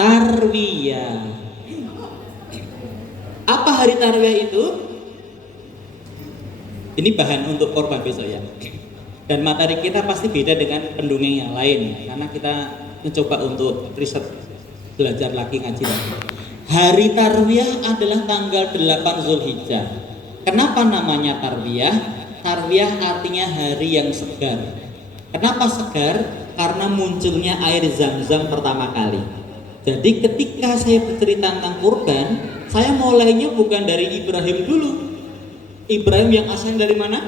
Tarwiyah. Apa hari tarwiyah itu? Ini bahan untuk korban besok ya. Dan materi kita pasti beda dengan pendongeng yang lain karena kita mencoba untuk riset, belajar lagi, ngaji lagi. Hari tarwiyah adalah tanggal 8 Zulhijjah. Kenapa namanya tarwiyah? Tarwiyah artinya hari yang segar. Kenapa segar? Karena munculnya air Zam-Zam pertama kali. Jadi ketika saya bercerita tentang kurban, saya mulainya bukan dari Ibrahim dulu. Ibrahim yang asal dari mana?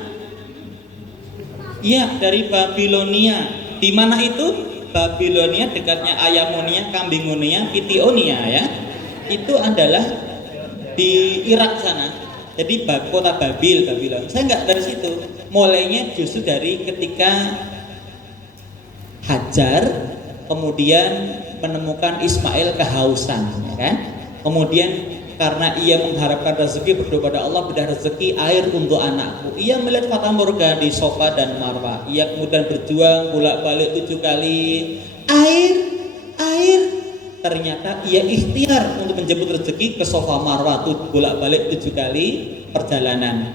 Iya, dari Babilonia. Di mana itu? Babilonia dekatnya Ayamonia, Kambingonia, Pitionia ya. Itu adalah di Irak sana. Jadi kota Babil, Babylon. Saya nggak dari situ. Mulainya justru dari ketika Hajar kemudian menemukan Ismail kehausan, ya kan? Kemudian karena ia mengharapkan rezeki, berdoa pada Allah, berilah rezeki air untuk anakku. Ia melihat fata morgana di Sofa dan Marwah. Ia kemudian berjuang bolak-balik 7 kali. Air. Ternyata ia ikhtiar untuk menjemput rezeki ke Sofa Marwah, bolak-balik 7 kali perjalanan.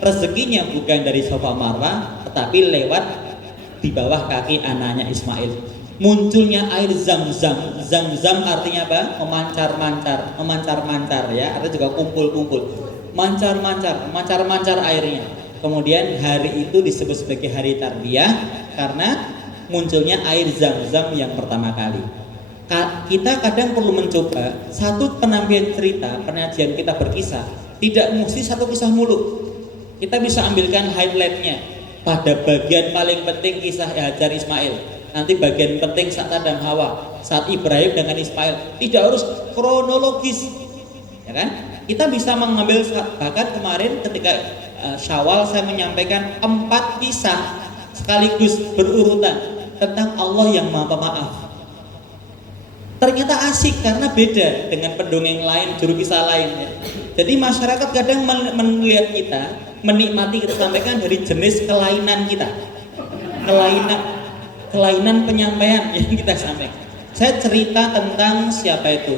Rezekinya bukan dari Sofa Marwah, tetapi lewat di bawah kaki anaknya Ismail. Munculnya air Zam-Zam. Zam-Zam artinya apa? Memancar-mancar ya, artinya juga kumpul-kumpul. Mancar-mancar airnya. Kemudian hari itu disebut sebagai hari tarbiyah karena munculnya air Zam-Zam yang pertama kali. Kita kadang perlu mencoba satu penampilan cerita, penyajian kita berkisah, tidak mesti satu kisah mulu. Kita bisa ambilkan highlightnya pada bagian paling penting kisah Hajar Ismail. Nanti bagian penting saat Adam Hawa, saat Ibrahim dengan Ismail. Tidak harus kronologis, ya kan? Kita bisa mengambil, bahkan kemarin ketika Syawal saya menyampaikan 4 kisah sekaligus berurutan tentang Allah yang Maha Pemaaf. Ternyata asik karena beda dengan pendongeng lain, juru kisah lain ya. Jadi masyarakat kadang melihat kita, menikmati kita sampaikan dari jenis kelainan kita, kelainan penyampaian yang kita sampaikan. Saya cerita tentang siapa itu,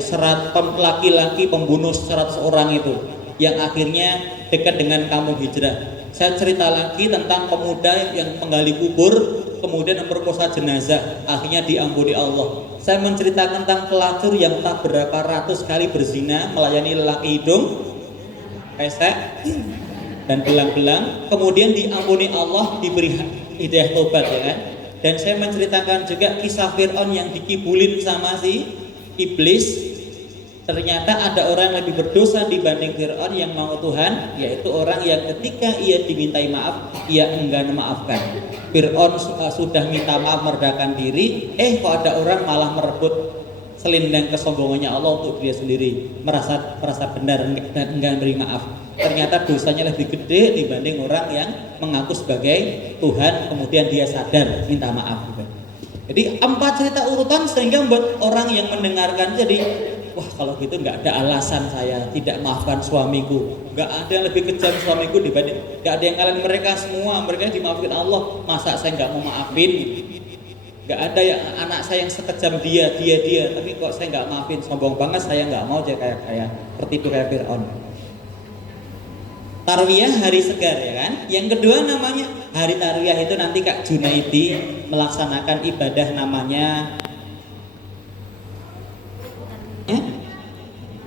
laki-laki pembunuh 100 orang itu yang akhirnya dekat dengan kampung hijrah. Saya cerita lagi tentang pemuda yang menggali kubur kemudian memperkosa jenazah, akhirnya diampuni Allah. Saya menceritakan tentang pelacur yang tak berapa ratus kali berzina, melayani lelaki hidung pesek dan belang-belang, kemudian diampuni Allah, diberi hidayah tobat ya kan. Dan saya menceritakan juga kisah Fir'aun yang dikibulin sama si iblis. Ternyata ada orang yang lebih berdosa dibanding Fir'aun yang mau Tuhan, yaitu orang yang ketika ia dimintai maaf, ia enggan memaafkan. Fir'aun sudah minta maaf, meredakan diri, kok ada orang malah merebut selendang kesombongannya Allah untuk dia sendiri, merasa benar dan enggan beri maaf. Ternyata dosanya lebih gede dibanding orang yang mengaku sebagai Tuhan, kemudian dia sadar minta maaf juga. Jadi 4 cerita urutan sehingga membuat orang yang mendengarkan jadi, wah kalau gitu nggak ada alasan saya tidak maafkan suamiku, nggak ada yang lebih kejam suamiku dibanding, nggak ada yang ngalahin mereka semua, mereka dimaafin Allah, masa saya nggak mau maafin? Nggak ada yang anak saya yang sekejam dia, tapi kok saya nggak maafin, sombong banget, saya nggak mau aja kayak seperti itu kayak Fir'aun. Tarwiyah hari segar ya kan. Yang kedua namanya hari tarwiyah itu nanti Kak Junaidi melaksanakan ibadah namanya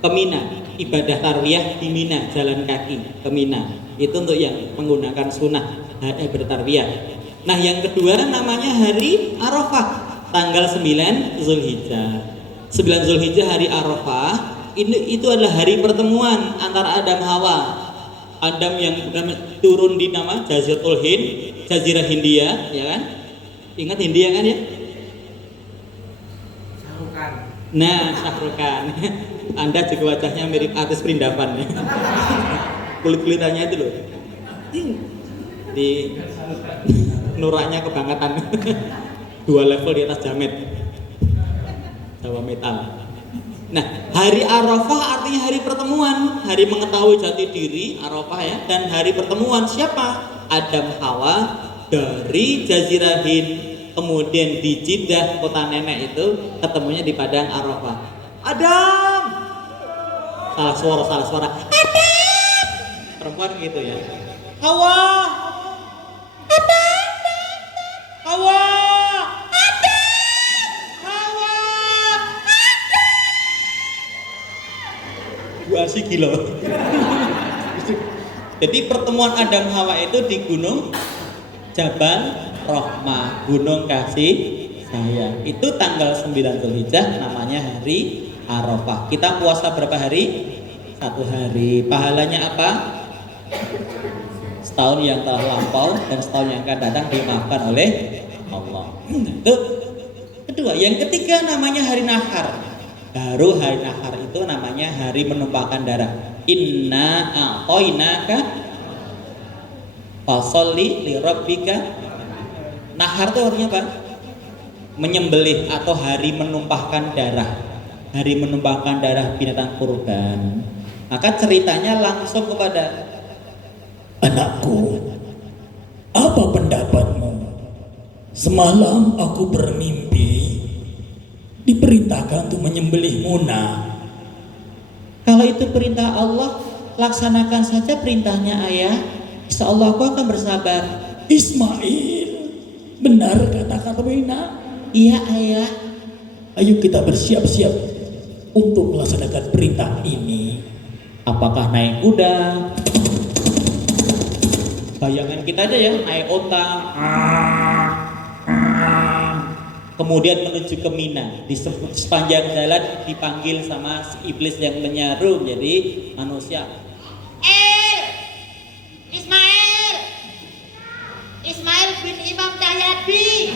ke Mina, ibadah tarwiyah di Mina, jalan kaki ke Mina. Itu untuk yang menggunakan sunnah bertarwiyah. Nah yang kedua namanya hari Arafah, tanggal 9 Zulhijjah. 9 Zulhijjah hari Arafah, itu adalah hari pertemuan antara Adam Hawa. Adam yang turun di nama Jaziratul Hind, Jazirah Hindia, ya kan? Ingat Hindia kan ya? Nah, Syahrukan. Anda juga wajahnya mirip artis Perindavan ya. Kulit-kulitannya itu loh. Di nuraknya kebangetan. 2 level di atas Jamet. Jawa Metal. Nah, hari Arafah artinya hari pertemuan, hari mengetahui jati diri, Arafah ya, dan hari pertemuan siapa? Adam Hawa dari Jazirah Hind kemudian di Jeddah kota nenek itu ketemunya di padang Arafah. Adam, salah suara Adam, perempuan gitu ya. Hawa, Adam, Hawa, Adam, Hawa, Adam. Gua sih gila. Jadi pertemuan Adam Hawa itu di gunung Jabal Rahmah, gunung kasih sayang. Itu tanggal 9 Dzulhijjah, namanya hari Arafah. Kita puasa berapa hari? 1 hari. Pahalanya apa? Setahun yang telah lampau dan setahun yang akan datang dimaafkan oleh Allah. Itu kedua. Yang ketiga namanya hari Nahar. Baru hari Nahar itu namanya hari menumpahkan darah. Inna a'toinaka fasolli li rabbika. Nahar itu artinya apa? Menyembelih atau hari menumpahkan darah. Hari menumpahkan darah binatang kurban. Maka ceritanya langsung kepada anakku, apa pendapatmu? Semalam aku bermimpi diperintahkan untuk menyembelih Muna. Kalau itu perintah Allah, laksanakan saja perintahnya ayah. Insya Allah aku akan bersabar. Ismail, benar kata-kata Muna? Iya ayah. Ayo kita bersiap-siap untuk melaksanakan perintah ini. Apakah naik kuda? Bayangan kita aja ya, naik onta. Kemudian menuju ke Mina. Di sepanjang jalan dipanggil sama si iblis yang menyaru menjadi manusia. Ismail! Ismail bin Imam Cahyadi.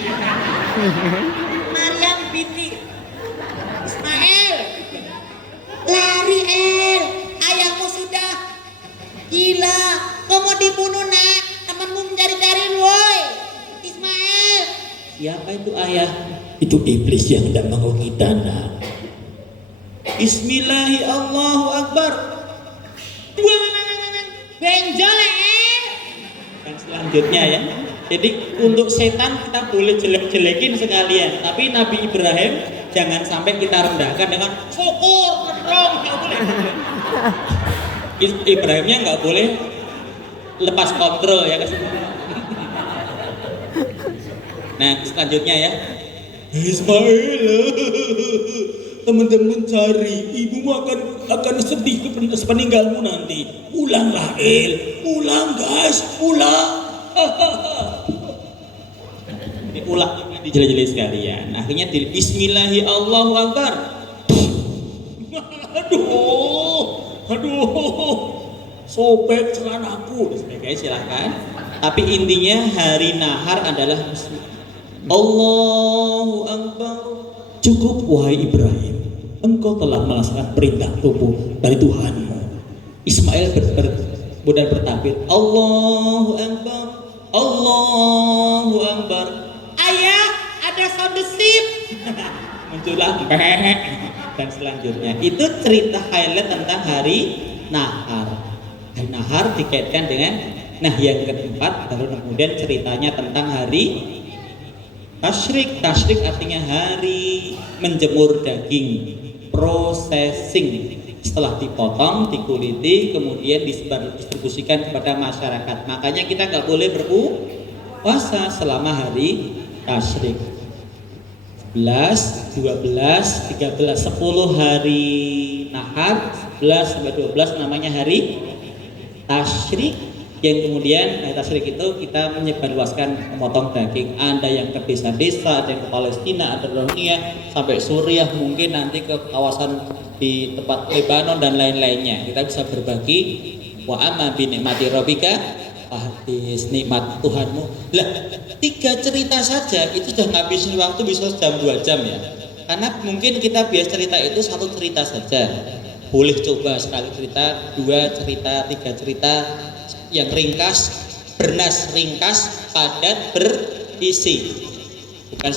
Maryam binti Ismail. Lari ayahmu sudah gila. Kau mau dibunuh nak? Temanmu mencari-cari woi. Ismail. Siapa itu ayah? Itu iblis yang hendak mengganggu kita, nak. Bismillahi Allahu Akbar. Benjol Dan selanjutnya ya. Jadi untuk setan kita boleh jelek-jelekin sekalian, tapi Nabi Ibrahim jangan sampai kita rendahkan dengan syukur, ngerong, nggak boleh. Ibrahimnya nggak boleh lepas kontrol ya. Nah selanjutnya ya. Ismail, teman-teman cari, ibumu akan sedih sepeninggalmu nanti. Pulanglah pulang guys, pulang. Ini ulah dijeli-jeli sekalian. Akhirnya di Bismillahi Allahu Akbar. Aduh, sobek celanaku. Oke, silahkan. Tapi intinya hari Nahar adalah Allahu Akbar. Cukup wahai Ibrahim, engkau telah melaksanakan perintah tubuh dari Tuhanmu. Ismail kemudian bertakbir, Allahu Akbar, Allahu Akbar. Ayah, ada sound the ship. Muncullah dan selanjutnya. Itu cerita highlight tentang hari Nahar. Hari Nahar dikaitkan dengan yang keempat baru kemudian ceritanya tentang hari Tasyrik. Tasyrik artinya hari menjemur daging, processing. Setelah dipotong, dikuliti, kemudian distribusikan kepada masyarakat. Makanya kita nggak boleh berpuasa selama hari Tasyrik. 11, 12, 13, 10 hari Nahar, 11 sampai 12 namanya hari Tasyrik. Yang kemudian hari Tasyrik itu kita menyebarluaskan memotong daging. Ada yang ke desa-desa, ada yang ke Palestina, ada dunia sampai Suriah, mungkin nanti ke kawasan di tempat Lebanon dan lain-lainnya. Kita bisa berbagi. Wa amma bi nikmati rabbika hadis, nikmat Tuhanmu. Lah, 3 cerita saja itu sudah ngabisin waktu bisa jam 2 jam ya. Karena mungkin kita biasa cerita itu 1 cerita saja. Boleh coba sekali cerita, 2 cerita, 3 cerita yang ringkas, bernas, ringkas, padat, berisi.